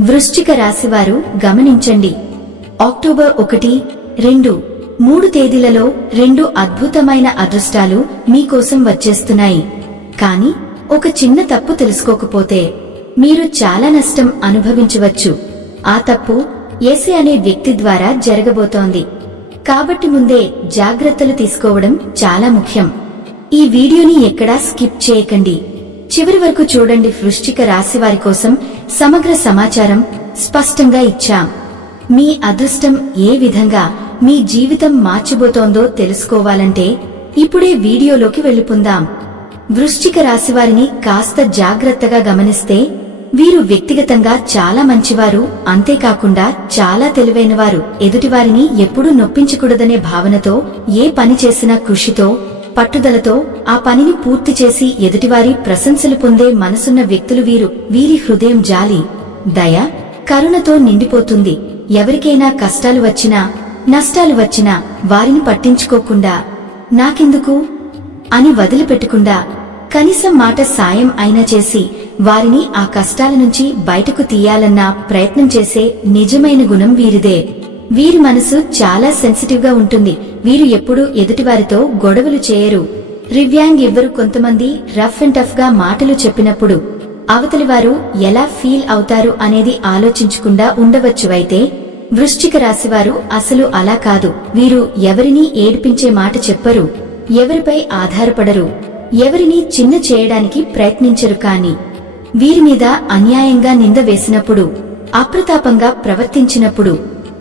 వృశ్చిక రాశివారు గమనించండి. అక్టోబర్ 1, 2, 3 తేదీలలో 2 అద్భుతమైన అదృష్టాలు మీకోసం వచ్చేస్తున్నాయి. కానీ ఒక చిన్న తప్పు తెలుసుకోకపోతే మీరు చాలా నష్టం అనుభవించవచ్చు. ఆ తప్పు ఎస్ఏ అనే వ్యక్తి ద్వారా జరగబోతోంది. కాబట్టి ముందే జాగ్రత్తలు తీసుకోవడం చాలా ముఖ్యం. ఈ వీడియోని ఎక్కడా స్కిప్ చేయకండి, చివరి వరకు చూడండి. వృశ్చిక రాశివారి కోసం సమగ్ర సమాచారం స్పష్టంగా ఇచ్చాం. మీ అదృష్టం ఏ విధంగా మీ జీవితం మార్చబోతోందో తెలుసుకోవాలంటే ఇప్పుడే వీడియోలోకి వెళ్ళిపోదాం. వృశ్చిక రాశివారిని కాస్త జాగ్రత్తగా గమనిస్తే వీరు వ్యక్తిగతంగా చాలా మంచివారు, అంతేకాకుండా చాలా తెలివైనవారు. ఎదుటివారిని ఎప్పుడూ నొప్పించకూడదనే భావనతో ఏ పని చేసినా కృషితో, పట్టుదలతో ఆ పనిని పూర్తి చేసి ఎదుటివారి ప్రశంసలు పొందే మనసున్న వ్యక్తులు వీరు. వీరి హృదయం జాలి, దయ, కరుణతో నిండిపోతుంది. ఎవరికైనా కష్టాలు వచ్చినా, నష్టాలు వచ్చినా వారిని పట్టించుకోకుండా నాకెందుకు అని వదిలిపెట్టకుండా కనీసం మాట సాయం అయినా చేసి వారిని ఆ కష్టాల నుంచి బయటకు తీయాలన్న ప్రయత్నం చేసే నిజమైన గుణం వీరిదే. వీరి మనసు చాలా సెన్సిటివ్ గా ఉంటుంది. వీరు ఎప్పుడూ ఎదుటివారితో గొడవలు చేయరు, రివ్యాంగ్ ఇవ్వరు. కొంతమంది రఫ్ అండ్ టఫ్ గా మాటలు చెప్పినప్పుడు అవతలి వారు ఎలా ఫీల్ అవుతారు అనేది ఆలోచించకుండా ఉండవచ్చు. అయితే వృశ్చిక రాశివారు అసలు అలా కాదు. వీరు ఎవరినీ ఏడిపించే మాట చెప్పరు, ఎవరిపై ఆధారపడరు, ఎవరిని చిన్న చేయడానికి ప్రయత్నించరు. కానీ వీరి మీద అన్యాయంగా నింద వేసినప్పుడు, అప్రతాపంగా ప్రవర్తించినప్పుడు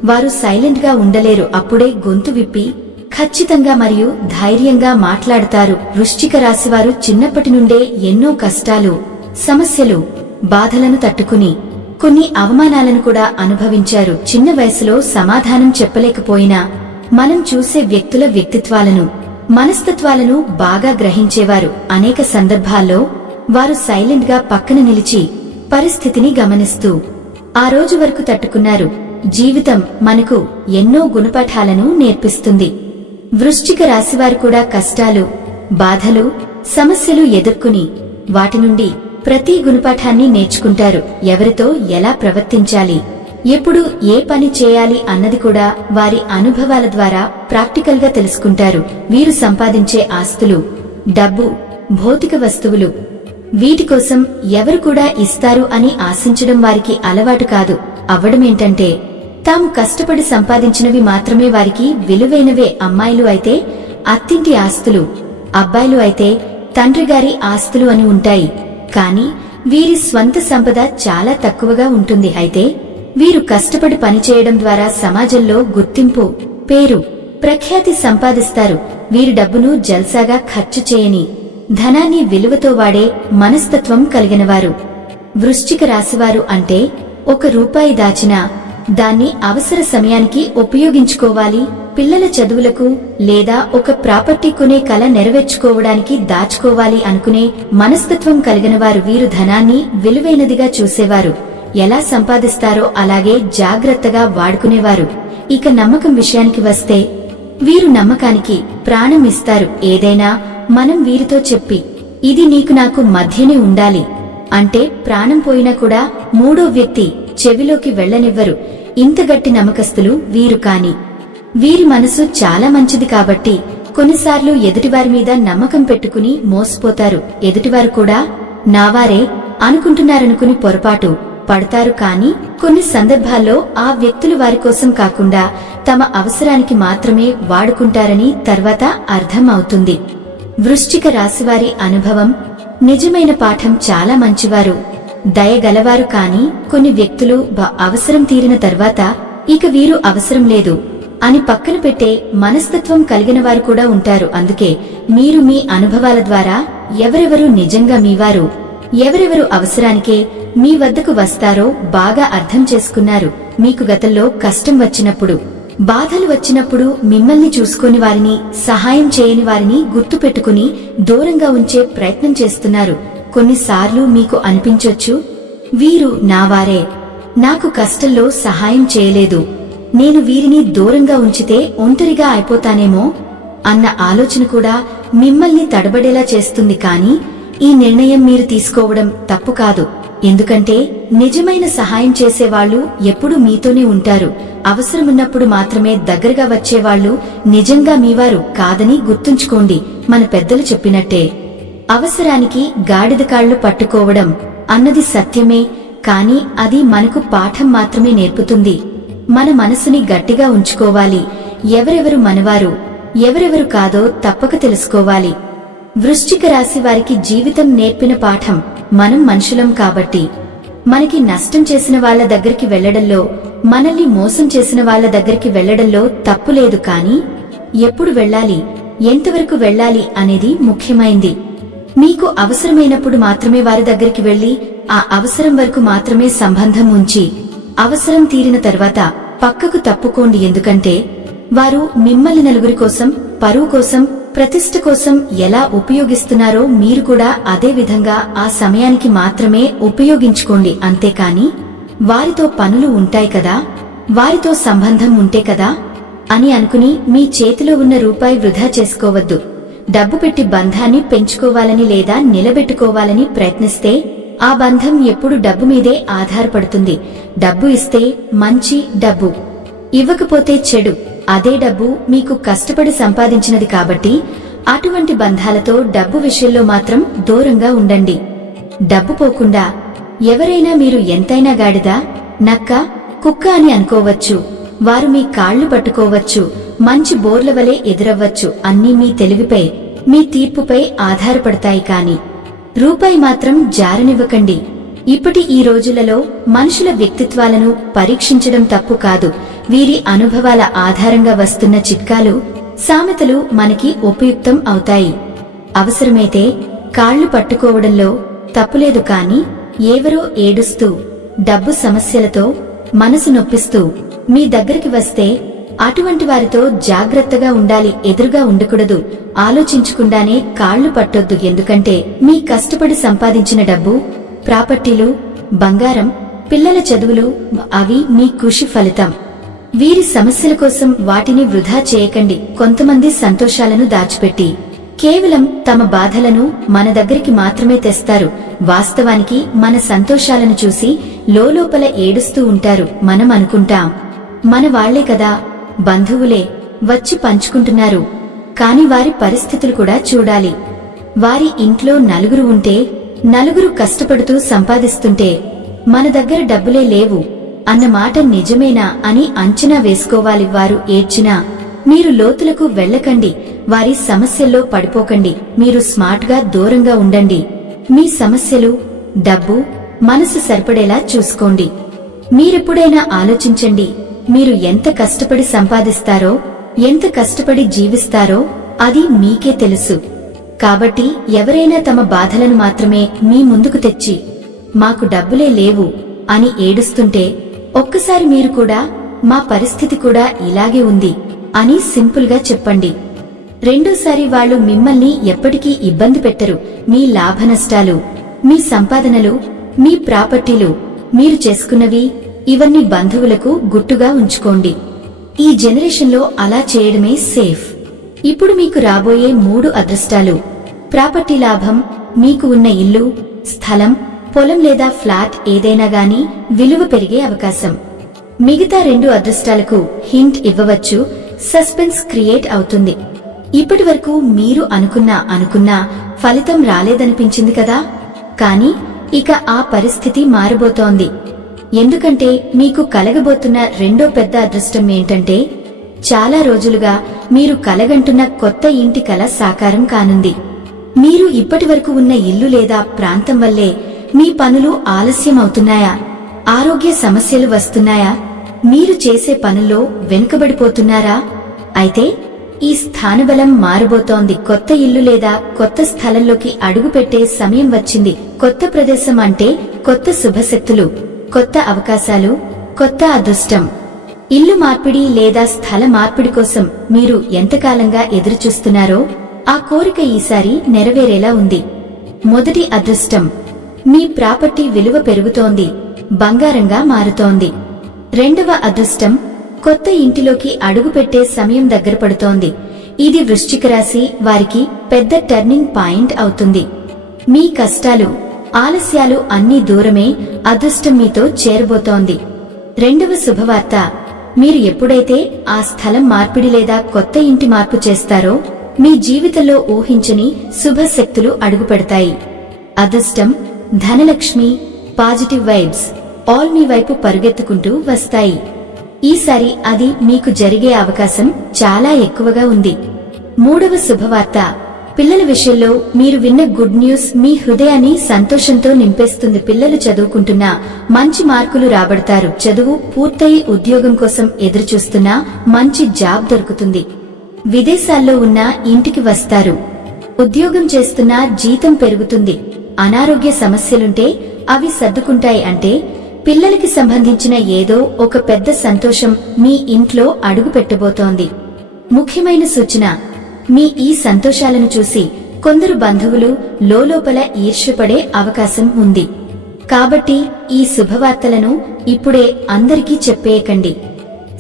వారు సైలెంట్ గా ఉండలేరు. అప్పుడే గొంతు విప్పి ఖచ్చితంగా మరియు ధైర్యంగా మాట్లాడతారు. వృశ్చిక రాశివారు చిన్నప్పటి నుండే ఎన్నో కష్టాలు, సమస్యలు, బాధలను తట్టుకుని కొన్ని అవమానాలను కూడా అనుభవించారు. చిన్న వయసులో సమాధానం చెప్పలేకపోయినా మనం చూసే వ్యక్తుల వ్యక్తిత్వాలను, మనస్తత్వాలను బాగా గ్రహించేవారు. అనేక సందర్భాల్లో వారు సైలెంట్ గా పక్కన నిలిచి పరిస్థితిని గమనిస్తూ ఆ రోజు వరకు తట్టుకున్నారు. జీవితం మనకు ఎన్నో గుణపాఠాలను నేర్పిస్తుంది. వృశ్చిక రాశివారు కూడా కష్టాలు, బాధలు, సమస్యలు ఎదుర్కొని వాటి నుండి ప్రతి గుణపాఠాన్ని నేర్చుకుంటారు. ఎవరితో ఎలా ప్రవర్తించాలి, ఎప్పుడు ఏ పని చేయాలి అన్నది కూడా వారి అనుభవాల ద్వారా ప్రాక్టికల్ గా తెలుసుకుంటారు. వీరు సంపాదించే ఆస్తులు, డబ్బు, భౌతిక వస్తువులు, వీటి కోసం ఎవరు కూడా ఇస్తారు అని ఆశించడం వారికి అలవాటు కాదు. అవ్వడమేంటంటే తాము కష్టపడి సంపాదించినవి మాత్రమే వారికి విలువైనవే. అమ్మాయిలు అయితే అత్తింటి ఆస్తులు, అబ్బాయిలు అయితే తండ్రిగారి ఆస్తులు అని ఉంటాయి. కాని వీరి స్వంత సంపద చాలా తక్కువగా ఉంటుంది. అయితే వీరు కష్టపడి పనిచేయడం ద్వారా సమాజంలో గుర్తింపు, పేరు, ప్రఖ్యాతి సంపాదిస్తారు. వీరి డబ్బును జల్సాగా ఖర్చు చేయని, ధనాన్ని విలువతో వాడే మనస్తత్వం కలిగినవారు. వృశ్చిక రాశివారు అంటే ఒక రూపాయి దాచినా దాన్ని అవసర సమయానికి ఉపయోగించుకోవాలి. పిల్లల చదువులకు లేదా ఒక ప్రాపర్టీ కొనే కల నెరవేర్చుకోవడానికి దాచుకోవాలి అనుకునే మనస్తత్వం కలిగినవారు. వీరు ధనాన్ని విలువైనదిగా చూసేవారు. ఎలా సంపాదిస్తారో అలాగే జాగ్రత్తగా వాడుకునేవారు. ఇక నమ్మకం విషయానికి వస్తే వీరు నమ్మకానికి ప్రాణం ఇస్తారు. ఏదైనా మనం వీరితో చెప్పి ఇది నీకు నాకు మధ్యనే ఉండాలి అంటే ప్రాణం పోయినా కూడా మూడో వ్యక్తి చెవిలోకి వెళ్లనివ్వరు. ఇంత గట్టి నమ్మకస్తులు వీరు. కాని వీరి మనసు చాలా మంచిది కాబట్టి కొన్నిసార్లు ఎదుటివారి మీద నమ్మకం పెట్టుకుని మోసపోతారు. ఎదుటివారు కూడా నావారే అనుకుంటున్నారనుకుని పొరపాటు పడతారు. కాని కొన్ని సందర్భాల్లో ఆ వ్యక్తులు వారి కోసం కాకుండా తమ అవసరానికి మాత్రమే వాడుకుంటారని తర్వాత అర్థం అవుతుంది. వృశ్చిక రాశివారి అనుభవం నిజమైన పాఠం. చాలా మంచివారు, దయగలవారు. కాని కొన్ని వ్యక్తులు అవసరం తీరిన తర్వాత ఇక వీరు అవసరం లేదు అని పక్కన పెట్టే మనస్తత్వం కలిగిన వారు కూడా ఉంటారు. అందుకే మీరు మీ అనుభవాల ద్వారా ఎవరెవరు నిజంగా మీవారు, ఎవరెవరు అవసరానికే మీ వద్దకు వస్తారో బాగా అర్థం చేసుకున్నారు. మీకు గతంలో కష్టం వచ్చినప్పుడు, బాధలు వచ్చినప్పుడు మిమ్మల్ని చూసుకొని వారిని, సహాయం చేయని వారిని గుర్తుపెట్టుకుని దూరంగా ఉంచే ప్రయత్నం చేస్తున్నారు. కొన్నిసార్లు మీకు అనిపించొచ్చు, వీరు నావారే, నాకు కష్టంలో సహాయం చేయలేదు, నేను వీరిని దూరంగా ఉంచితే ఒంటరిగా అయిపోతానేమో అన్న ఆలోచన కూడా మిమ్మల్ని తడబడేలా చేస్తుంది. కానీ ఈ నిర్ణయం మీరు తీసుకోవడం తప్పు కాదు. ఎందుకంటే నిజమైన సహాయం చేసేవాళ్లు ఎప్పుడూ మీతోనే ఉంటారు. అవసరమున్నప్పుడు మాత్రమే దగ్గరగా వచ్చేవాళ్లు నిజంగా మీవారు కాదని గుర్తుంచుకోండి. మన పెద్దలు చెప్పినట్టే అవసరానికి గాడిద కాళ్లు పట్టుకోవడం అన్నది సత్యమే, కాని అది మనకు పాఠం మాత్రమే నేర్పుతుంది. మన మనసుని గట్టిగా ఉంచుకోవాలి. ఎవరెవరు మనవారు, ఎవరెవరు కాదో తప్పక తెలుసుకోవాలి. వృశ్చిక రాశి వారికి జీవితం నేర్పిన పాఠం, మనం మనుషులం కాబట్టి మనకి నష్టం చేసిన వాళ్ల దగ్గరికి వెళ్లడంలో, మనల్ని మోసం చేసిన వాళ్ల దగ్గరికి వెళ్లడంలో తప్పులేదు. కాని ఎప్పుడు వెళ్లాలి, ఎంతవరకు వెళ్లాలి అనేది ముఖ్యమైంది. మీకు అవసరమైనప్పుడు మాత్రమే వారి దగ్గరికి వెళ్లి ఆ అవసరం వరకు మాత్రమే సంబంధం ఉంచి, అవసరం తీరిన తర్వాత పక్కకు తప్పుకోండి. ఎందుకంటే వారు మిమ్మల్ని నలుగురి కోసం, పరువు కోసం, ప్రతిష్ఠ కోసం ఎలా ఉపయోగిస్తున్నారో మీరు కూడా అదే విధంగా ఆ సమయానికి మాత్రమే ఉపయోగించుకోండి. అంతేకాని వారితో పనులు ఉంటాయి కదా, వారితో సంబంధం ఉంటే కదా అని అనుకుని మీ చేతిలో ఉన్న రూపాయి వృధా చేసుకోవద్దు. డబ్బు పెట్టి బంధాన్ని పెంచుకోవాలని లేదా నిలబెట్టుకోవాలని ప్రయత్నిస్తే ఆ బంధం ఎప్పుడు డబ్బు మీదే ఆధారపడుతుంది. డబ్బు ఇస్తే మంచి డబ్బు, ఇవ్వకపోతే చెడు. అదే డబ్బు మీకు కష్టపడి సంపాదించినది కాబట్టి అటువంటి బంధాలతో డబ్బు విషయంలో మాత్రం దూరంగా ఉండండి. డబ్బు పోకుండా ఎవరైనా మీరు ఎంతైనా గాడిద, నక్క, కుక్క అని అనుకోవచ్చు. వారు మీ కాళ్లు పట్టుకోవచ్చు, మంచి బోర్ల వలె ఎదురవ్వచ్చు. అన్నీ మీ తెలివిపై, మీ తీర్పుపై ఆధారపడతాయి. కాని రూపాయి మాత్రం జారనివ్వకండి. ఇప్పటి ఈ రోజులలో మనుషుల వ్యక్తిత్వాలను పరీక్షించడం తప్పు కాదు. వీరి అనుభవాల ఆధారంగా వస్తున్న చిట్కాలు, సామెతలు మనకి ఉపయుక్తం అవుతాయి. అవసరమైతే కాళ్లు పట్టుకోవడంలో తప్పులేదు. కాని ఎవరో ఏడుస్తూ, డబ్బు సమస్యలతో మనసు నొప్పిస్తూ మీ దగ్గరికి వస్తే అటువంటి వారితో జాగ్రత్తగా ఉండాలి. ఎదురుగా ఉండకూడదు. ఆలోచించకుండానే కాళ్లు పట్టొద్దు. ఎందుకంటే మీ కష్టపడి సంపాదించిన డబ్బు, ప్రాపర్టీలు, బంగారం, పిల్లల చదువులు అవి మీ కృషి ఫలితం. వీరి సమస్యల కోసం వాటిని వృధా చేయకండి. కొంతమంది సంతోషాలను దాచిపెట్టి కేవలం తమ బాధలను మన దగ్గరికి మాత్రమే తెస్తారు. వాస్తవానికి మన సంతోషాలను చూసి లోలోపల ఏడుస్తూ ఉంటారు. మనం అనుకుంటాం మన వాళ్లే కదా, బంధువులే వచ్చి పంచుకుంటున్నారు. కాని వారి పరిస్థితులు కూడా చూడాలి. వారి ఇంట్లో నలుగురు ఉంటే, నలుగురు కష్టపడుతూ సంపాదిస్తుంటే మన దగ్గర డబ్బులే లేవు అన్న మాట నిజమేనా అని అంచనా వేసుకోవాలి. వారు ఏడ్చినా మీరు లోతులకు వెళ్లకండి. వారి సమస్యల్లో పడిపోకండి. మీరు స్మార్ట్ గా దూరంగా ఉండండి. మీ సమస్యలు, డబ్బు, మనసు సరిపడేలా చూసుకోండి. మీరెప్పుడైనా ఆలోచించండి, మీరు ఎంత కష్టపడి సంపాదిస్తారో, ఎంత కష్టపడి జీవిస్తారో అది మీకే తెలుసు. కాబట్టి ఎవరైనా తమ బాధలను మాత్రమే మీ ముందుకు తెచ్చి మాకు డబ్బులే లేవు అని ఏడుస్తుంటే ఒక్కసారి మీరు కూడా మా పరిస్థితి కూడా ఇలాగే ఉంది అని సింపుల్ గా చెప్పండి. రెండోసారి వాళ్ళు మిమ్మల్ని ఎప్పటికీ ఇబ్బంది పెట్టరు. మీ లాభ నష్టాలు, మీ సంపాదనలు, మీ ప్రాపర్టీలు, మీరు చేసుకున్నవి ఇవన్నీ బంధువులకు గుట్టుగా ఉంచుకోండి. ఈ జనరేషన్లో అలా చేయడమే సేఫ్. ఇప్పుడు మీకు రాబోయే 3 అదృష్టాలు: ప్రాపర్టీ లాభం, మీకు ఉన్న ఇల్లు, స్థలం, పొలం లేదా ఫ్లాట్ ఏదైనా గాని విలువ పెరిగే అవకాశం. మిగతా 2 అదృష్టాలకు హింట్ ఇవ్వవచ్చు. సస్పెన్స్ క్రియేట్ అవుతుంది. ఇప్పటి వరకు మీరు అనుకున్న ఫలితం రాలేదనిపించింది కదా, కాని ఇక ఆ పరిస్థితి మారబోతోంది. ఎందుకంటే మీకు కలగబోతున్న రెండో పెద్ద అదృష్టం ఏంటంటే, చాలా రోజులుగా మీరు కలగంటున్న కొత్త ఇంటి కల సాకారం కానుంది. మీరు ఇప్పటివరకు ఉన్న ఇల్లు లేదా ప్రాంతం వల్లే మీ పనులు ఆలస్యం అవుతున్నాయా? ఆరోగ్య సమస్యలు వస్తున్నాయా? మీరు చేసే పనుల్లో వెనుకబడిపోతున్నారా? అయితే ఈ స్థానబలం మారబోతోంది. కొత్త ఇల్లు లేదా కొత్త స్థలంలోకి అడుగు పెట్టే సమయం వచ్చింది. కొత్త ప్రదేశం అంటే కొత్త శుభశక్తులు, కొత్త అవకాశాలు, కొత్త అదృష్టం. ఇల్లు మార్పిడి లేదా స్థల మార్పిడి కోసం మీరు ఎంతకాలంగా ఎదురుచూస్తున్నారో ఆ కోరిక ఈసారి నెరవేరేలా ఉంది. మొదటి అదృష్టం: మీ ప్రాపర్టీ విలువ పెరుగుతోంది, బంగారంగా మారుతోంది. రెండవ అదృష్టం: కొత్త ఇంటిలోకి అడుగుపెట్టే సమయం దగ్గర పడుతోంది. ఇది వృశ్చిక రాశి వారికి పెద్ద టర్నింగ్ పాయింట్ అవుతుంది. మీ కష్టాలు, ఆలస్యాలు అన్నీ దూరమే, అదృష్టం మీతో చేరబోతోంది. రెండవ శుభవార్త, మీరు ఎప్పుడైతే ఆ స్థలం మార్పిడి లేదా కొత్త ఇంటి మార్పు చేస్తారో మీ జీవితంలో ఊహించని శుభశక్తులు అడుగుపెడతాయి. అదృష్టం, ధనలక్ష్మి, పాజిటివ్ వైబ్స్ ఆల్ మీ వైపు పరుగెత్తుకుంటూ వస్తాయి. ఈసారి అది మీకు జరిగే అవకాశం చాలా ఎక్కువగా ఉంది. మూడవ శుభవార్త, పిల్లల విషయంలో మీరు విన్న గుడ్ న్యూస్ మీ హృదయాన్ని సంతోషంతో నింపేస్తుంది. పిల్లలు చదువుకుంటున్నా మంచి మార్కులు రాబడతారు. చదువు పూర్తయి ఉద్యోగం కోసం ఎదురుచూస్తున్నా మంచి జాబ్ దొరుకుతుంది. విదేశాల్లో ఉన్న ఇంటికి వస్తారు. ఉద్యోగం చేస్తున్నా జీతం పెరుగుతుంది. అనారోగ్య సమస్యలుంటే అవి సర్దుకుంటాయి. అంటే పిల్లలకి సంబంధించిన ఏదో ఒక పెద్ద సంతోషం మీ ఇంట్లో అడుగు పెట్టబోతోంది. ముఖ్యమైన సూచన, మీ ఈ సంతోషాలను చూసి కొందరు బంధువులు లోలోపల ఈర్ష్యపడే అవకాశం ఉంది. కాబట్టి ఈ శుభవార్తలను ఇప్పుడే అందరికీ చెప్పేయకండి.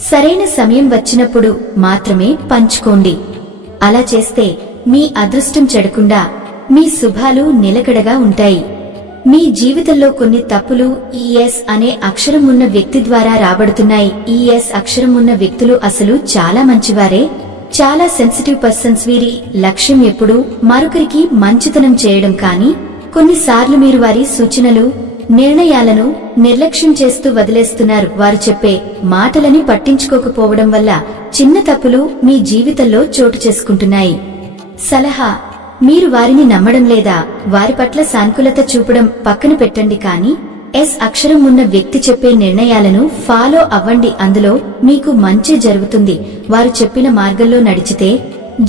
సరైన సమయం వచ్చినప్పుడు మాత్రమే పంచుకోండి. అలా చేస్తే మీ అదృష్టం చెడకుండా మీ శుభాలు నిలకడగా ఉంటాయి. మీ జీవితంలో కొన్ని తప్పులు ఈఎస్ అనే అక్షరం ఉన్న వ్యక్తి ద్వారా రాబడుతున్నాయి. ఈఎస్ అక్షరం ఉన్న వ్యక్తులు అసలు చాలా మంచివారే, చాలా సెన్సిటివ్ పర్సన్స్. వీరి లక్ష్యం ఎప్పుడూ మరొకరికి మంచితనం చేయడం. కానీ కొన్నిసార్లు మీరు వారి సూచనలు, నిర్ణయాలను నిర్లక్ష్యం చేస్తూ వదిలేస్తున్నారు. వారు చెప్పే మాటలని పట్టించుకోకపోవడం వల్ల చిన్న తప్పులు మీ జీవితంలో చోటు చేసుకుంటున్నాయి. సలహా, మీరు వారిని నమ్మడం లేదా వారి పట్ల సానుకూలత చూపడం పక్కన పెట్టండి. కానీ ఎస్ అక్షరం ఉన్న వ్యక్తి చెప్పే నిర్ణయాలను ఫాలో అవ్వండి. అందులో మీకు మంచి జరుగుతుంది. వారు చెప్పిన మార్గంలో నడిచితే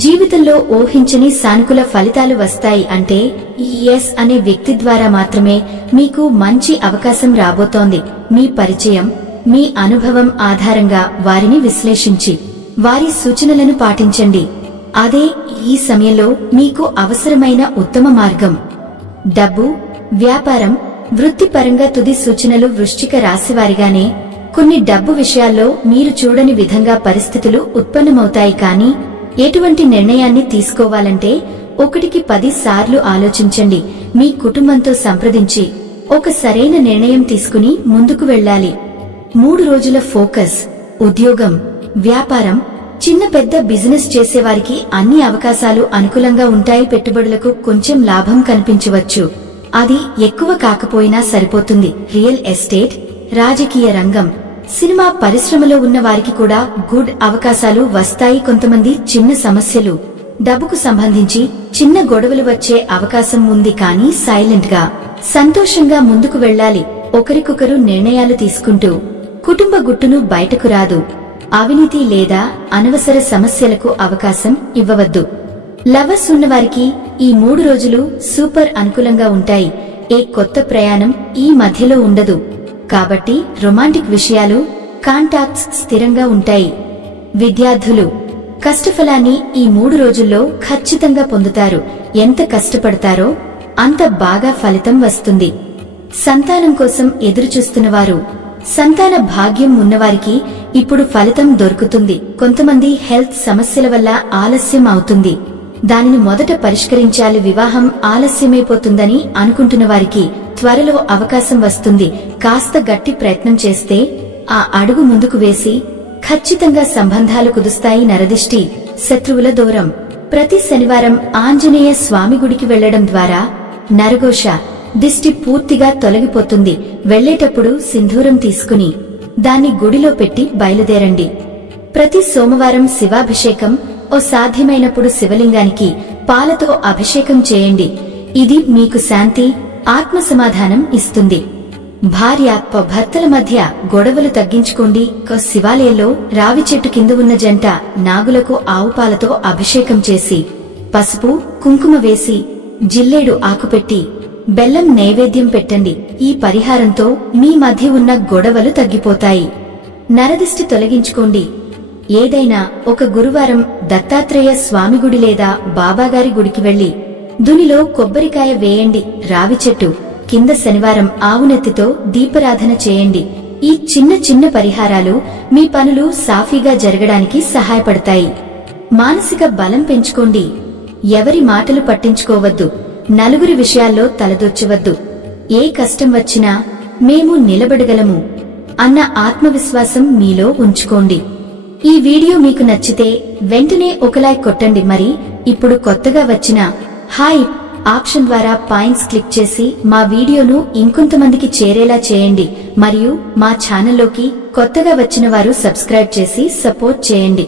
జీవితంలో ఊహించని సానుకూల ఫలితాలు వస్తాయి. అంటే ఈ ఎస్ అనే వ్యక్తి ద్వారా మాత్రమే మీకు మంచి అవకాశం రాబోతోంది. మీ పరిచయం, మీ అనుభవం ఆధారంగా వారిని విశ్లేషించి వారి సూచనలను పాటించండి. అదే ఈ సమయంలో మీకు అవసరమైన ఉత్తమ మార్గం. డబ్బు, వ్యాపారం, వృత్తిపరంగా తుది సూచనలు. వృశ్చిక రాశివారిగానే కొన్ని డబ్బు విషయాల్లో మీరు చూడని విధంగా పరిస్థితులు ఉత్పన్నమవుతాయి. కానీ ఎటువంటి నిర్ణయాన్ని తీసుకోవాలంటే 1కి 10 సార్లు ఆలోచించండి. మీ కుటుంబంతో సంప్రదించి ఒక సరైన నిర్ణయం తీసుకుని ముందుకు వెళ్ళాలి. 3 రోజుల ఫోకస్, ఉద్యోగం, వ్యాపారం, చిన్న పెద్ద బిజినెస్ చేసేవారికి అన్ని అవకాశాలు అనుకూలంగా ఉంటాయి. పెట్టుబడులకు కొంచెం లాభం కనిపించవచ్చు. అది ఎక్కువ కాకపోయినా సరిపోతుంది. రియల్ ఎస్టేట్, రాజకీయ రంగం, సినిమా పరిశ్రమలో ఉన్న వారికి కూడా గుడ్ అవకాశాలు వస్తాయి. కొంతమంది చిన్న సమస్యలు, డబ్బుకు సంబంధించి చిన్న గొడవలు వచ్చే అవకాశం ఉంది. కానీ సైలెంట్ గా, సంతోషంగా ముందుకు వెళ్ళాలి. ఒకరికొకరు నిర్ణయాలు తీసుకుంటూ కుటుంబ గుట్టును బయటకు రాదు. అవినీతి లేదా అనవసర సమస్యలకు అవకాశం ఇవ్వవద్దు. లవర్స్ ఉన్నవారికి ఈ 3 రోజులు సూపర్ అనుకూలంగా ఉంటాయి. ఏ కొత్త ప్రయాణం ఈ మధ్యలో ఉండదు. కాబట్టి రొమాంటిక్ విషయాలు, కాంటాక్ట్స్ స్థిరంగా ఉంటాయి. విద్యార్థులు కష్టఫలాన్ని ఈ 3 రోజుల్లో ఖచ్చితంగా పొందుతారు. ఎంత కష్టపడతారో అంత బాగా ఫలితం వస్తుంది. సంతానం కోసం ఎదురుచూస్తున్నవారు, సంతాన భాగ్యం ఉన్నవారికి ఇప్పుడు ఫలితం దొరుకుతుంది. కొంతమంది హెల్త్ సమస్యల వల్ల ఆలస్యం అవుతుంది. దానిని మొదట పరిష్కరించాలి. వివాహం ఆలస్యమైపోతుందని అనుకుంటున్న వారికి త్వరలో అవకాశం వస్తుంది. కాస్త గట్టి ప్రయత్నం చేస్తే ఆ అడుగు ముందుకు వేసి ఖచ్చితంగా సంబంధాలు కుదుస్తాయి. నరదిష్టి, శత్రువుల దూరం. ప్రతి శనివారం ఆంజనేయ స్వామి గుడికి వెళ్లడం ద్వారా నరఘోష, దిష్టి పూర్తిగా తొలగిపోతుంది. వెళ్లేటప్పుడు సింధూరం తీసుకుని దాన్ని గుడిలో పెట్టి బయలుదేరండి. ప్రతి సోమవారం శివాభిషేకం, ఓ సాధ్యమైనప్పుడు శివలింగానికి పాలతో అభిషేకం చేయండి. ఇది మీకు శాంతి, ఆత్మ సమాధానం ఇస్తుంది. భార్య భర్తల మధ్య గొడవలు తగ్గించుకోండి. శివాలయంలో రావి చెట్టు కింద ఉన్న జంట నాగులకు ఆవు పాలతో అభిషేకం చేసి పసుపు, కుంకుమ వేసి జిల్లేడు ఆకుపెట్టి బెల్లం నైవేద్యం పెట్టండి. ఈ పరిహారంతో మీ మధ్య ఉన్న గొడవలు తగ్గిపోతాయి. నరదిష్టి తొలగించుకోండి. ఏదైనా ఒక గురువారం దత్తాత్రేయ స్వామి గుడి లేదా బాబాగారి గుడికి వెళ్లి దునిలో కొబ్బరికాయ వేయండి. రావి చెట్టు కింద శనివారం ఆవునెత్తితో దీపారాధన చేయండి. ఈ చిన్న చిన్న పరిహారాలు మీ పనులు సాఫీగా జరగడానికి సహాయపడతాయి. మానసిక బలం పెంచుకోండి. ఎవరి మాటలు పట్టించుకోవద్దు. నలుగురి విషయాల్లో తలదొచ్చవద్దు. ఏ కష్టం వచ్చినా మేము నిలబడగలము అన్న ఆత్మవిశ్వాసం మీలో ఉంచుకోండి. ఈ వీడియో మీకు నచ్చితే వెంటనే ఒక లైక్ కొట్టండి. మరి ఇప్పుడు కొత్తగా వచ్చిన హైప్ ఆప్షన్ ద్వారా పాయింట్స్ క్లిక్ చేసి మా వీడియోను ఇంకొంతమందికి చేరేలా చేయండి. మరియు మా ఛానల్లోకి కొత్తగా వచ్చిన వారు సబ్స్క్రైబ్ చేసి సపోర్ట్ చేయండి.